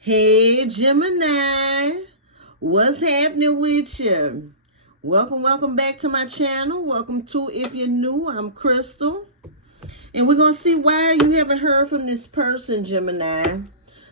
Hey Gemini, what's happening with you? Welcome back to my channel. Welcome to, if you're new, I'm Crystal. And we're going to see why you haven't heard from this person, Gemini.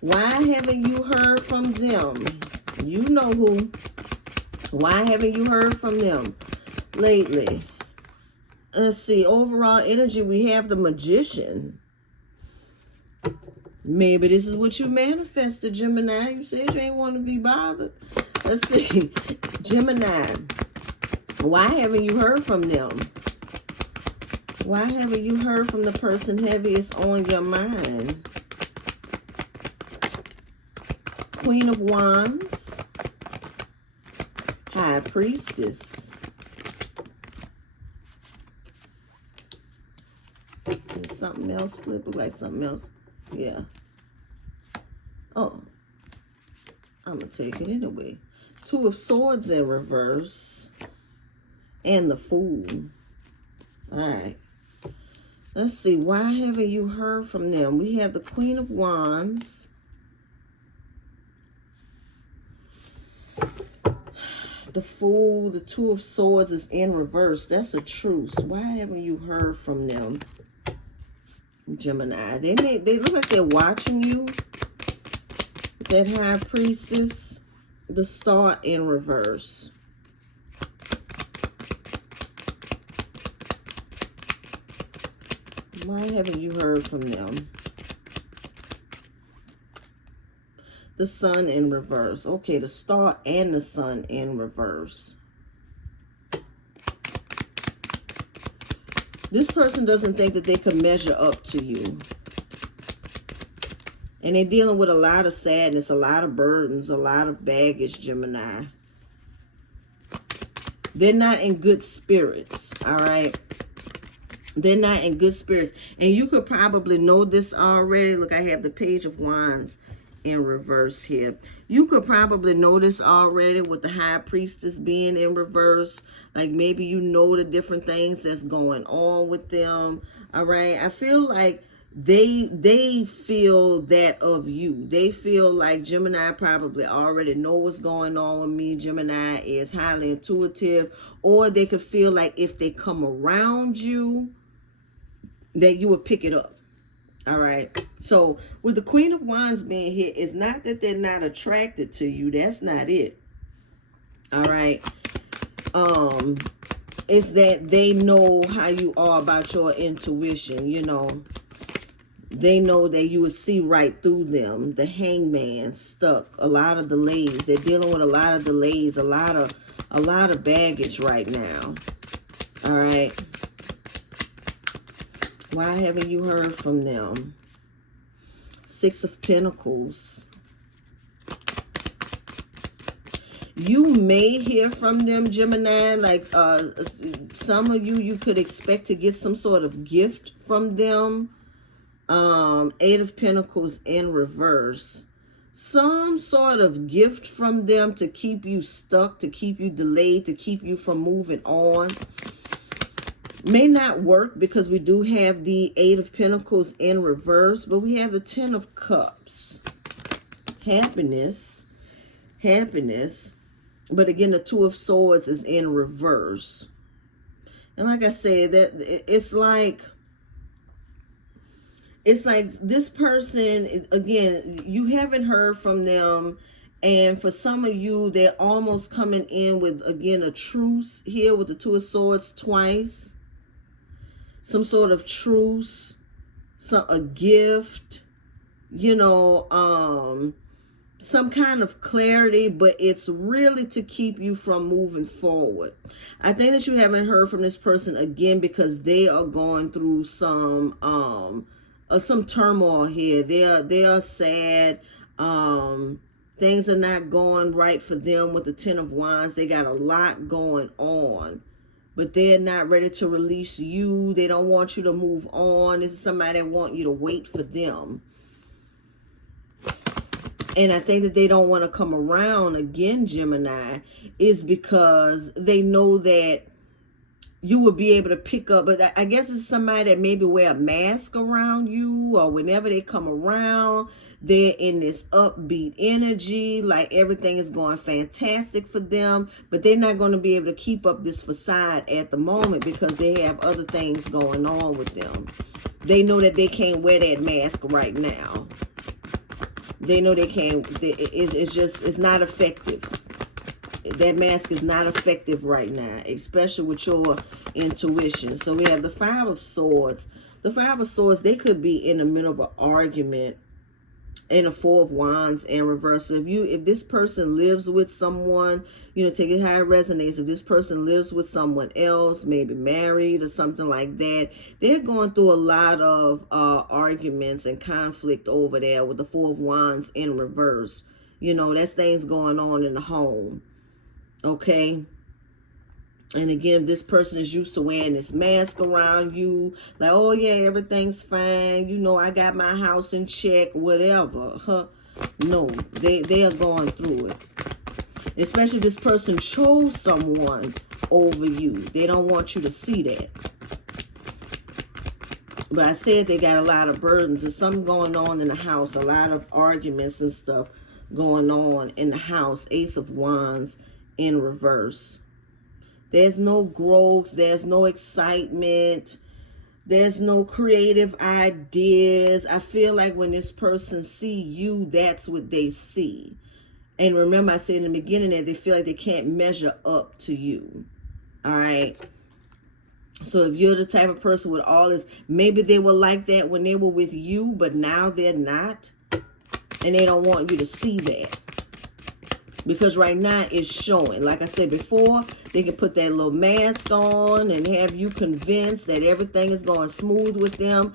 Why haven't you heard from them? You know who. Why haven't you heard from them lately? Let's see, overall energy, we have the Magician. Maybe this is what you manifested, Gemini. You said you ain't want to be bothered. Let's see. Gemini, why haven't you heard from them? Why haven't you heard from the person heaviest on your mind? Queen of Wands. High Priestess. And something else flip. Look like something else. Yeah. Oh, I'm going to take it anyway. Two of Swords in reverse. And the Fool. All right. Let's see. Why haven't you heard from them? We have the Queen of Wands. The Fool. The Two of Swords is in reverse. That's a truce. Why haven't you heard from them? Gemini. They look like they're watching you. That High Priestess, the Star in reverse. Why haven't you heard from them? The Sun in reverse. Okay, the Star and the Sun in reverse. This person doesn't think that they can measure up to you. And they're dealing with a lot of sadness, a lot of burdens, a lot of baggage, Gemini. They're not in good spirits, all right? They're not in good spirits. And you could probably know this already. Look, I have the Page of Wands in reverse here. You could probably know this already with the High Priestess being in reverse. Like maybe you know the different things that's going on with them, all right? I feel like they feel that of you. They feel like Gemini probably already know what's going on with me. Gemini is highly intuitive, or they could feel like if they come around you that you would pick it up. All right. So with the Queen of Wands being here, it's not that they're not attracted to you. That's not it. All right. It's that they know how you are about your intuition, you know. They know that you would see right through them. The Hangman, stuck, a lot of delays. They're dealing with a lot of delays, a lot of baggage right now. All right. Why haven't you heard from them? Six of Pentacles. You may hear from them, Gemini. Like some of you could expect to get some sort of gift from them. Eight of Pentacles in reverse. Some sort of gift from them to keep you stuck, to keep you delayed, to keep you from moving on. May not work because we do have the Eight of Pentacles in reverse, but we have the Ten of Cups. Happiness. But again, the Two of Swords is in reverse. And like I said, that it's like this person, again, you haven't heard from them. And for some of you, they're almost coming in with, again, a truce here with the Two of Swords twice. Some sort of truce, a gift, you know, some kind of clarity, but it's really to keep you from moving forward. I think that you haven't heard from this person again because they are going through some turmoil here. They are sad. Things are not going right for them with the Ten of Wands. They got a lot going on, but they're not ready to release you. They don't want you to move on. This is somebody that want you to wait for them. And I think that they don't want to come around again, Gemini, is because they know that you will be able to pick up. But I guess it's somebody that maybe wear a mask around you, or whenever they come around, They're in this upbeat energy, like everything is going fantastic for them, but they're not going to be able to keep up this facade at the moment because they have other things going on with them. They know that they can't wear that mask right now. They know they can't. It's not effective. That mask is not effective right now, especially with your intuition. So we have the Five of Swords. The Five of Swords, they could be in the middle of an argument, and the Four of Wands in reverse. So if this person lives with someone, take it how it resonates. If this person lives with someone else, maybe married or something like that, they're going through a lot of arguments and conflict over there with the Four of Wands in reverse. That's things going on in the home. Okay. And again, if this person is used to wearing this mask around you, like, oh yeah, everything's fine, I got my house in check, whatever. No, they are going through it. Especially if this person chose someone over you. They don't want you to see that. But I said they got a lot of burdens. There's something going on in the house, a lot of arguments and stuff going on in the house. Ace of Wands in reverse. There's no growth. There's no excitement. There's no creative ideas. I feel like when this person see you, that's what they see. And remember, I said in the beginning that they feel like they can't measure up to you. All right. So if you're the type of person with all this, maybe they were like that when they were with you, but now they're not. And they don't want you to see that. Because right now it's showing. Like I said before, they can put that little mask on and have you convinced that everything is going smooth with them.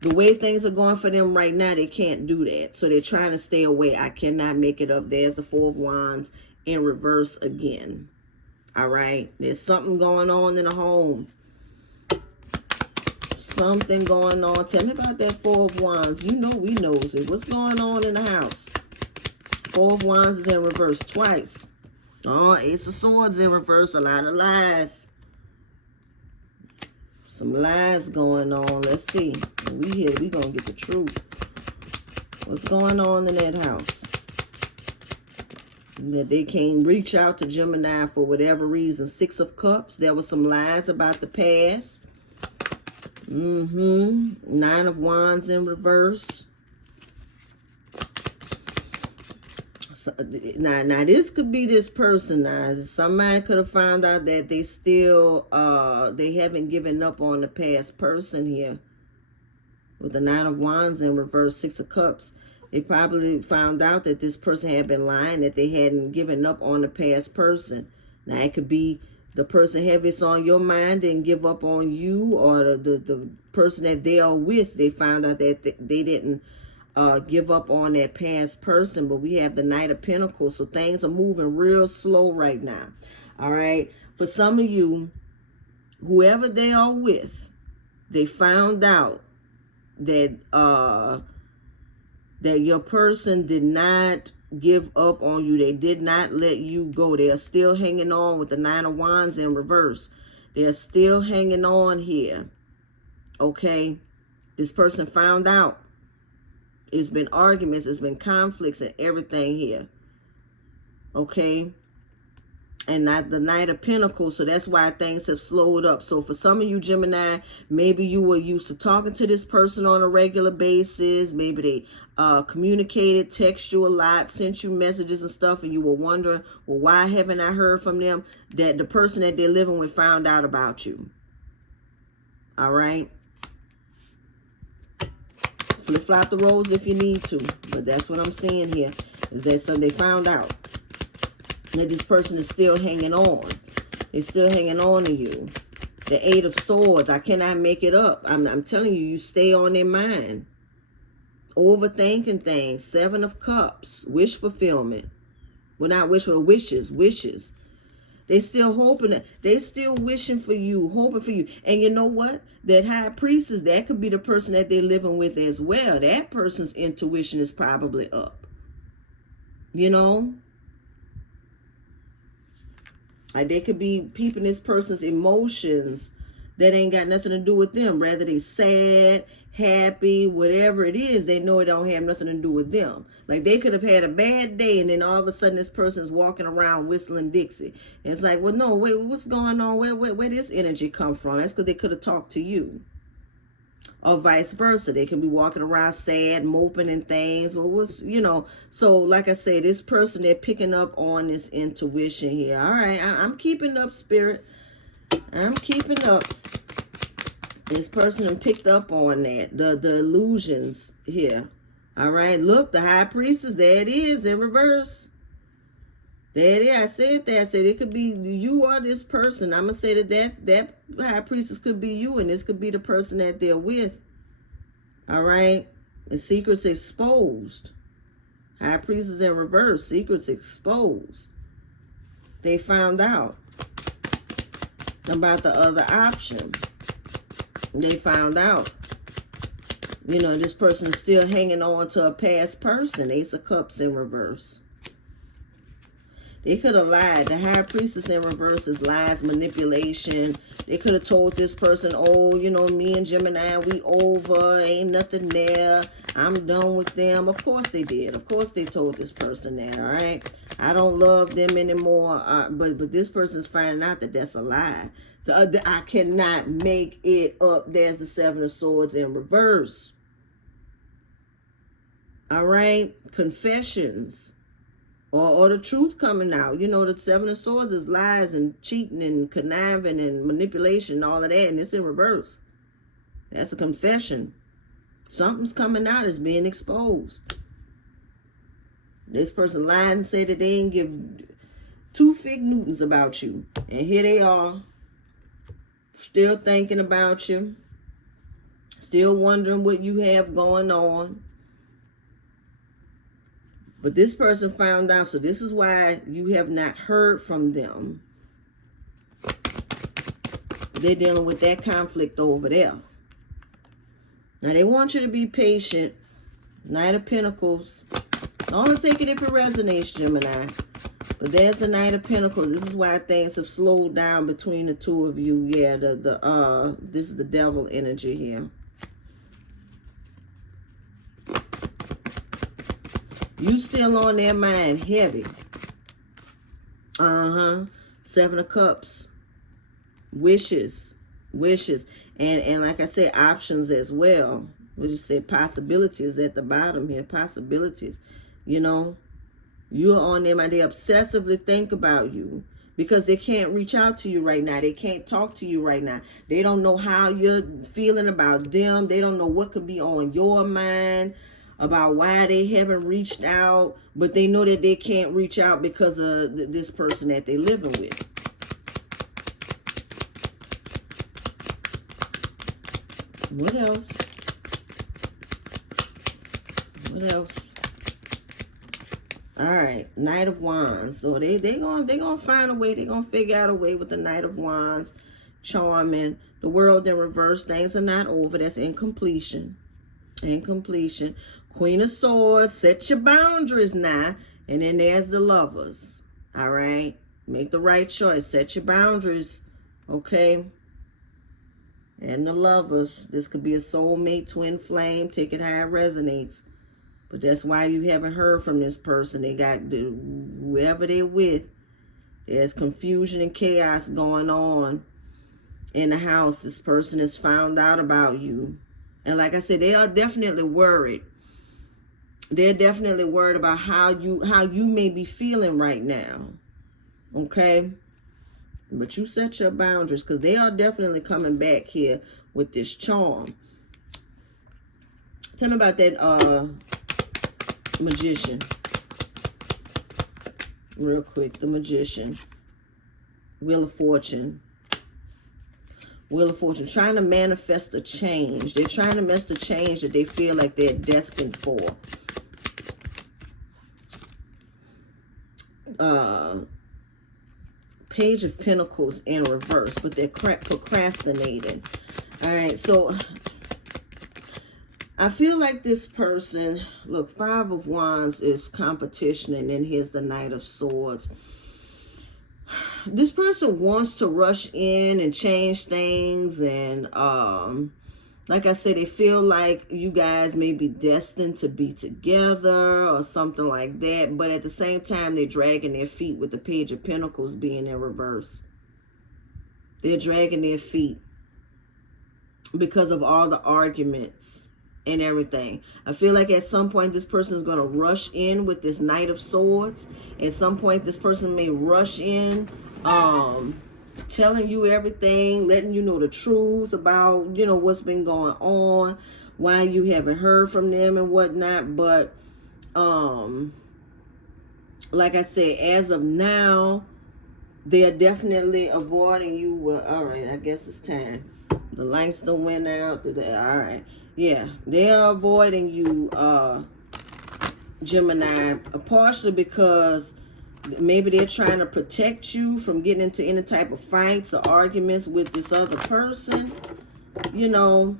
The way things are going for them right now, they can't do that. So they're trying to stay away. I cannot make it up. There's the Four of Wands in reverse again. All right. There's something going on in the home. Something going on. Tell me about that Four of Wands. We knows it. What's going on in the house? Four of Wands is in reverse twice. Oh, Ace of Swords in reverse. A lot of lies. Some lies going on. Let's see. We here. We gonna get the truth. What's going on in that house? That they can't reach out to Gemini for whatever reason. Six of Cups. There were some lies about the past. Nine of Wands in reverse. So, now this could be this person. Now somebody could have found out that they still they haven't given up on the past person here. With the Nine of Wands in reverse, Six of Cups, they probably found out that this person had been lying, that they hadn't given up on the past person. Now it could be the person heaviest on your mind didn't give up on you, or the person that they are with, they found out that they didn't give up on that past person. But we have the Knight of Pentacles, so things are moving real slow right now. All right, for some of you, whoever they are with, they found out that that your person did not give up on you. They did not let you go. They are still hanging on with the Nine of Wands in reverse. They're still hanging on here. Okay, this person found out. It's been arguments, it's been conflicts and everything here. Okay. And not the Knight of Pentacles, so that's why things have slowed up. So for some of you Gemini, maybe you were used to talking to this person on a regular basis. Maybe they communicated, text you a lot, sent you messages and stuff, and you were wondering, well, why haven't I heard from them? That the person that they're living with found out about you. All right. Flip-flop the roles if you need to, but that's what I'm saying here, is that so they found out that this person is still hanging on. They're still hanging on to you. The Eight of Swords, I cannot make it up. I'm telling you, you stay on their mind. Overthinking things. Seven of Cups, wish fulfillment. Well, not wish for wishes. They still hoping, they still wishing for you, hoping for you. And you know what? That High Priestess, that could be the person that they're living with as well. That person's intuition is probably up. You know? Like they could be peeping this person's emotions that ain't got nothing to do with them. Rather they sad, happy, whatever it is, they know it don't have nothing to do with them. Like they could have had a bad day and then all of a sudden this person's walking around whistling Dixie. And it's like, well, no, wait, what's going on? Where this energy come from? That's because they could have talked to you. Or vice versa. They can be walking around sad, moping and things. Well, what's, you know, so like I say, this person, they're picking up on this intuition here. All right, I'm keeping up, Spirit. I'm keeping up. This person picked up on that. The illusions here. All right, look, the High Priestess, there it is in reverse. There it is. I said that. I said it could be you or this person. I'm going to say that High Priestess could be you, and this could be the person that they're with. All right? The secret's exposed. High Priestess in reverse. Secret's exposed. They found out about the other option. They found out. You know, this person is still hanging on to a past person. Ace of Cups in reverse. They could have lied. The High Priestess in reverse is lies, manipulation. They could have told this person, oh, you know, me and Gemini, we over. Ain't nothing there. I'm done with them. Of course they did. Of course they told this person that, all right? I don't love them anymore. But this person's finding out that that's a lie. So I cannot make it up. There's the Seven of Swords in reverse. All right? Confessions. Or the truth coming out. You know, the Seven of Swords is lies and cheating and conniving and manipulation and all of that. And it's in reverse. That's a confession. Something's coming out. It's being exposed. This person lied and said that they didn't give 2 fig Newtons about you. And here they are. Still thinking about you. Still wondering what you have going on. But this person found out, so this is why you have not heard from them. They're dealing with that conflict over there. Now, they want you to be patient. Knight of Pentacles. Only take it if it resonates, Gemini. But there's the Knight of Pentacles. This is why things have slowed down between the two of you. Yeah, this is the devil energy here. You still on their mind heavy. Seven of Cups. Wishes. And like I said, options as well. We just say possibilities at the bottom here. Possibilities. You know, you're on their mind. They obsessively think about you because they can't reach out to you right now. They can't talk to you right now. They don't know how you're feeling about them. They don't know what could be on your mind, about why they haven't reached out, but they know that they can't reach out because of this person that they're living with. What else? What else? All right, Knight of Wands. So they gonna find a way. They're gonna figure out a way with the Knight of Wands. Charming. The World in reverse. Things are not over. That's incompletion. Incompletion. Queen of Swords, set your boundaries now. And then there's the Lovers. All right? Make the right choice. Set your boundaries. Okay? And the Lovers. This could be a soulmate, twin flame. Take it how it resonates. But that's why you haven't heard from this person. They got whoever they're with. There's confusion and chaos going on in the house. This person has found out about you. And like I said, they are definitely worried. They're definitely worried about how you may be feeling right now. Okay? But you set your boundaries because they are definitely coming back here with this charm. Tell me about that Magician. Real quick, the Magician. Wheel of Fortune. Wheel of Fortune, trying to manifest a change. They're trying to manifest a change that they feel like they're destined for. Page of Pentacles in reverse, but they're procrastinating. All right, so I feel like this person, look, Five of Wands is competition, and then here's the Knight of Swords. This person wants to rush in and change things and Like I said, they feel like you guys may be destined to be together or something like that. But at the same time, they're dragging their feet with the Page of Pentacles being in reverse. They're dragging their feet because of all the arguments and everything. I feel like at some point this person is going to rush in with this Knight of Swords. At some point this person may rush in telling you everything, letting you know the truth about, you know, what's been going on, why you haven't heard from them and whatnot. But like I said, as of now, they're definitely avoiding you. Well, all right, I guess it's time. The lights don't went out. All right. Yeah, they're avoiding you, Gemini, partially because maybe they're trying to protect you from getting into any type of fights or arguments with this other person. You know,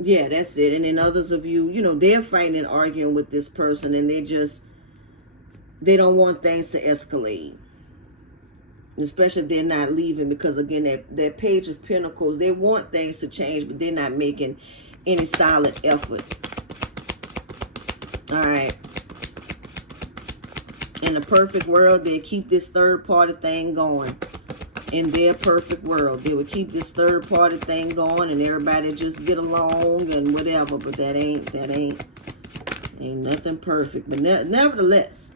yeah, that's it. And then others of you, you know, they're fighting and arguing with this person, and they don't want things to escalate. Especially if they're not leaving, because again, that Page of Pentacles, they want things to change, but they're not making any solid effort. All right. In a perfect world, they keep this third party thing going. In their perfect world, they would keep this third party thing going, and everybody just get along and whatever. But that ain't nothing perfect. But nevertheless,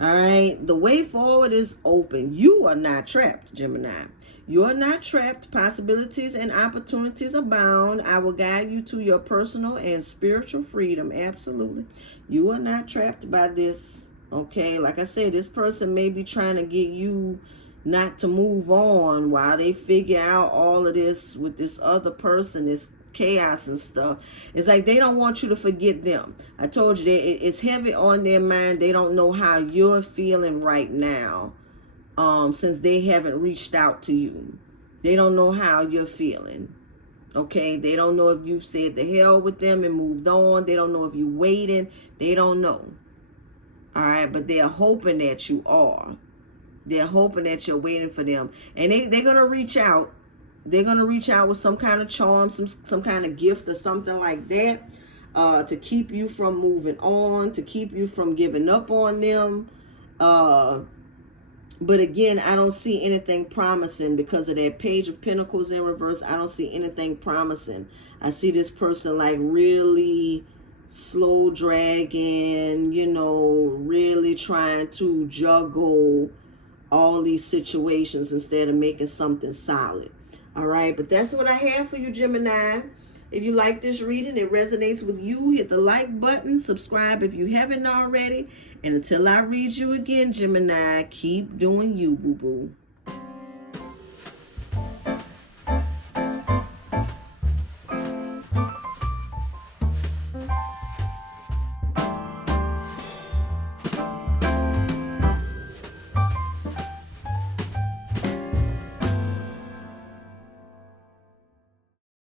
all right, the way forward is open. You are not trapped, Gemini. You are not trapped. Possibilities and opportunities abound. I will guide you to your personal and spiritual freedom. Absolutely. You are not trapped by this. Okay, like I said, this person may be trying to get you not to move on while they figure out all of this with this other person, this chaos and stuff. It's like they don't want you to forget them. I told you that it's heavy on their mind. They don't know how you're feeling right now, since they haven't reached out to you. They don't know how you're feeling. Okay, they don't know if you've said the hell with them and moved on. They don't know if you're waiting. They don't know. All right, but they're hoping that you are. They're hoping that you're waiting for them, and they're gonna reach out. They're going to reach out with some kind of charm, some kind of gift or something like that, to keep you from moving on, to keep you from giving up on them. But again, I don't see anything promising because of that Page of Pentacles in reverse. I don't see anything promising. I see this person like really slow dragging, you know, really trying to juggle all these situations instead of making something solid. All right, but that's what I have for you, Gemini. If you like this reading, it resonates with you, hit the like button, subscribe if you haven't already. And until I read you again, Gemini, keep doing you, boo-boo.